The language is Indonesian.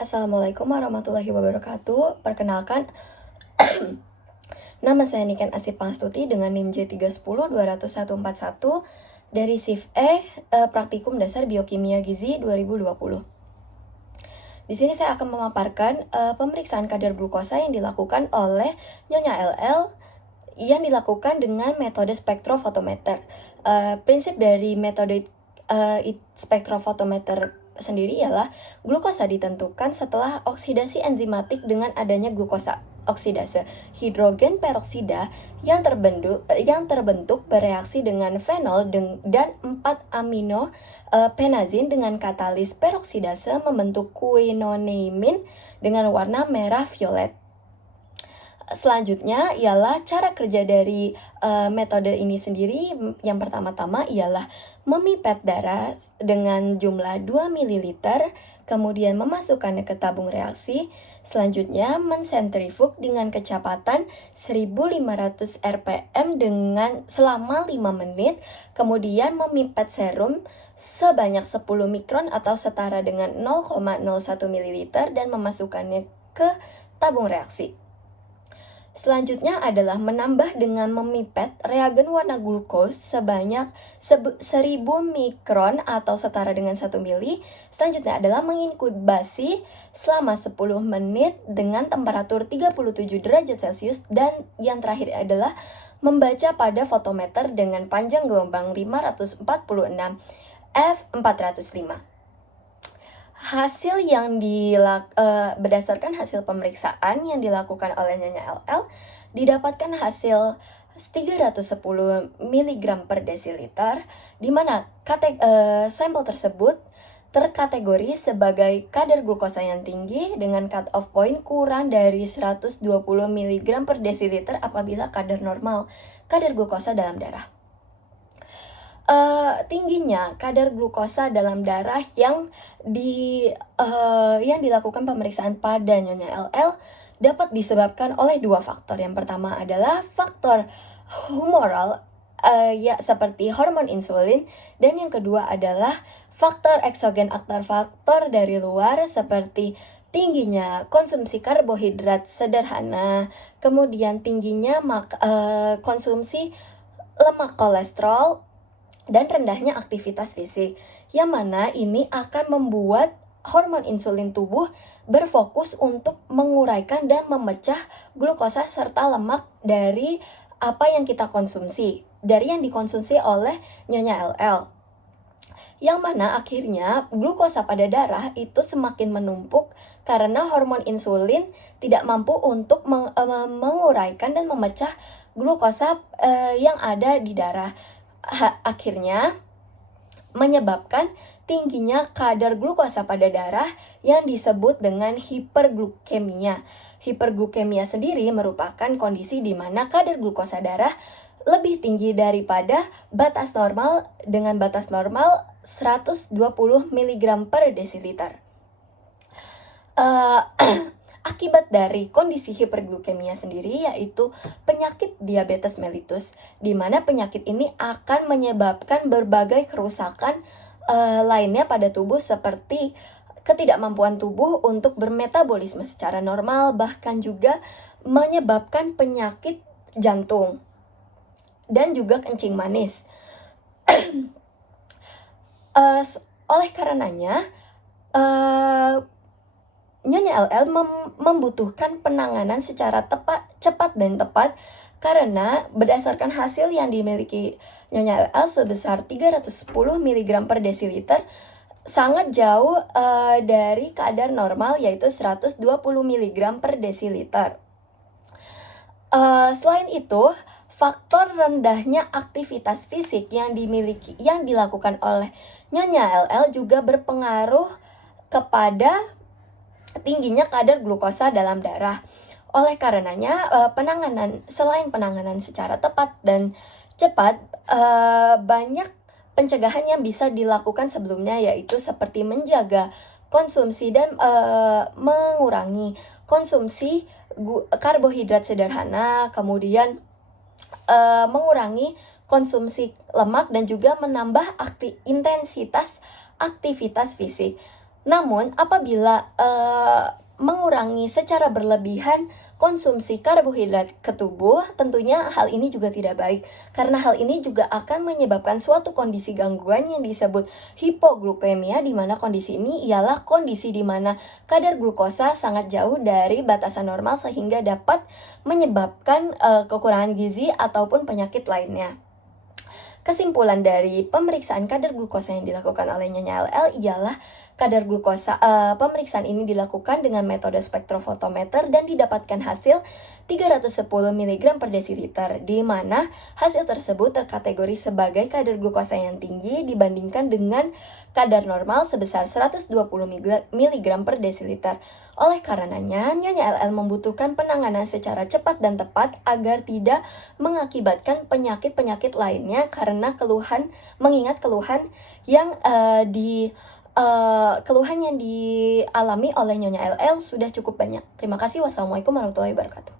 Assalamualaikum warahmatullahi wabarakatuh. Perkenalkan, nama saya Niken Asih Pangastuti dengan NIM J310-20141 dari SIF Praktikum Dasar Biokimia Gizi 2020. Di sini saya akan memaparkan pemeriksaan kadar glukosa yang dilakukan oleh Nyonya LL yang dilakukan dengan metode spektrofotometer. Prinsip dari metode spektrofotometer sendiri ialah glukosa ditentukan setelah oksidasi enzimatik dengan adanya glukosa oksidase hidrogen peroksida yang terbentuk bereaksi dengan fenol dan 4 amino penazin dengan katalis peroksidase membentuk quinoneimin dengan warna merah violet. Selanjutnya ialah cara kerja dari metode ini sendiri. Yang pertama-tama ialah memipet darah dengan jumlah 2 ml, kemudian memasukkannya ke tabung reaksi. Selanjutnya mensentrifug dengan kecepatan 1500 rpm selama 5 menit, kemudian memipet serum sebanyak 10 mikron atau setara dengan 0,01 ml dan memasukkannya ke tabung reaksi. Selanjutnya adalah menambah dengan memipet reagen warna glukos sebanyak 1000 mikron atau setara dengan 1 mili. Selanjutnya adalah menginkubasi selama 10 menit dengan temperatur 37 derajat Celcius. Dan yang terakhir adalah membaca pada fotometer dengan panjang gelombang 546 f405. Hasil yang berdasarkan hasil pemeriksaan yang dilakukan oleh Nyonya LL, didapatkan hasil 310 mg per desiliter, di mana sampel tersebut terkategori sebagai kadar glukosa yang tinggi dengan cut off point kurang dari 120 mg per desiliter apabila kadar normal kadar glukosa dalam darah. Tingginya kadar glukosa dalam darah yang dilakukan pemeriksaan pada Nyonya LL dapat disebabkan oleh dua faktor. Yang pertama adalah faktor humoral, seperti hormon insulin, dan yang kedua adalah faktor eksogen atau faktor dari luar seperti tingginya konsumsi karbohidrat sederhana, kemudian tingginya konsumsi lemak kolesterol, dan rendahnya aktivitas fisik, yang mana ini akan membuat hormon insulin tubuh berfokus untuk menguraikan dan memecah glukosa serta lemak dari apa yang kita konsumsi, dari yang dikonsumsi oleh Nyonya LL. Yang mana akhirnya glukosa pada darah itu semakin menumpuk karena hormon insulin tidak mampu untuk menguraikan dan memecah glukosa yang ada di darah. Akhirnya menyebabkan tingginya kadar glukosa pada darah yang disebut dengan hiperglukemia. Hiperglukemia sendiri merupakan kondisi di mana kadar glukosa darah lebih tinggi daripada batas normal dengan batas normal 120 mg per desiliter. Akibat dari kondisi hiperglukemia sendiri yaitu penyakit diabetes mellitus, di mana penyakit ini akan menyebabkan berbagai kerusakan lainnya pada tubuh seperti ketidakmampuan tubuh untuk bermetabolisme secara normal, bahkan juga menyebabkan penyakit jantung dan juga kencing manis. Oleh karenanya, Nyonya LL membutuhkan penanganan secara cepat dan tepat karena berdasarkan hasil yang dimiliki Nyonya LL sebesar 310 mg per desiliter sangat jauh dari kadar normal yaitu 120 mg per desiliter. Selain itu, faktor rendahnya aktivitas fisik yang dilakukan oleh Nyonya LL juga berpengaruh kepada tingginya kadar glukosa dalam darah. Oleh karenanya, selain penanganan secara tepat dan cepat, banyak pencegahan yang bisa dilakukan sebelumnya, yaitu seperti menjaga konsumsi dan mengurangi konsumsi karbohidrat sederhana, kemudian mengurangi konsumsi lemak dan juga menambah intensitas aktivitas fisik. Namun, apabila mengurangi secara berlebihan konsumsi karbohidrat ke tubuh, tentunya hal ini juga tidak baik, karena hal ini juga akan menyebabkan suatu kondisi gangguan yang disebut hipoglukemia, di mana kondisi ini ialah kondisi di mana kadar glukosa sangat jauh dari batasan normal sehingga dapat menyebabkan kekurangan gizi ataupun penyakit lainnya. Kesimpulan dari pemeriksaan kadar glukosa yang dilakukan oleh Nyonya LL ialah kadar glukosa pemeriksaan ini dilakukan dengan metode spektrofotometer dan didapatkan hasil 310 mg per desiliter, di mana hasil tersebut terkategori sebagai kadar glukosa yang tinggi dibandingkan dengan kadar normal sebesar 120 mg per desiliter. Oleh karenanya, Nyonya LL membutuhkan penanganan secara cepat dan tepat agar tidak mengakibatkan penyakit-penyakit lainnya, karena mengingat keluhan yang dialami oleh Nyonya LL sudah cukup banyak. Terima kasih. Wassalamualaikum warahmatullahi wabarakatuh.